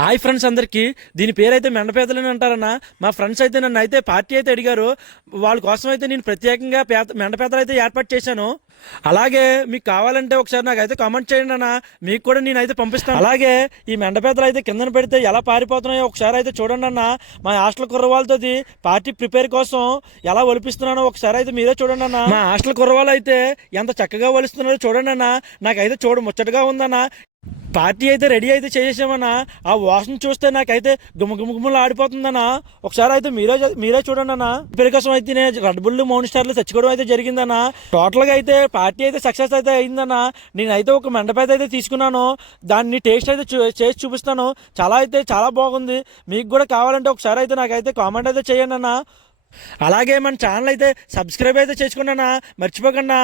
Hi friends అందరికీ దీని పేరైతే మెండపేదలని అంటారన్న. మా ఫ్రెండ్స్ అయితే నన్ను అయితే పార్టీ అయితే అడిగారు. వాళ్ళ కోసం అయితే నేను ప్రత్యేకంగా మెండపేదలు అయితే ఏర్పాటు చేశాను. అలాగే మీకు కావాలంటే ఒకసారి నాకైతే కామెంట్ చేయండి అన్న, మీకు కూడా నేనైతే పంపిస్తాను. అలాగే ఈ మెండపేదలు అయితే కిందన పెడితే ఎలా పారిపోతున్నాయో ఒకసారి అయితే చూడండి అన్న. మా హాస్టల్ కుర్రవాళ్ళతో పార్టీ ప్రిపేర్ కోసం ఎలా ఒలిపిస్తున్నానో ఒకసారి అయితే మీరే చూడండి అన్న. మా హాస్టల్ కుర్రవాళ్ళు అయితే ఎంత చక్కగా ఒలుస్తున్నారో చూడండి అన్న. నాకైతే ముచ్చటగా ఉందన్న. పార్టీ అయితే రెడీ అయితే చేసేసామన్నా. ఆ వాసన చూస్తే నాకైతే గుమ్మలు ఆడిపోతుందన్నా. ఒకసారి అయితే మీరే చూడండి అన్న. పేరు కోసం అయితే రెడ్ బుల్ మౌన్ స్టార్లు తెచ్చుకోవడం అయితే జరిగిందన్న. టోటల్ గా అయితే పార్టీ అయితే సక్సెస్ అయితే అయిందన్న. నేనైతే ఒక మెండపేద అయితే తీసుకున్నాను. దాన్ని టేస్ట్ అయితే చేసి చూపిస్తాను. చాలా బాగుంది. మీకు కూడా కావాలంటే ఒకసారి అయితే నాకైతే కామెంట్ అయితే చేయండి అన్న. అలాగే మన ఛానల్ అయితే సబ్స్క్రైబ్ అయితే చేసుకోండి అన్న, మర్చిపోకుండా.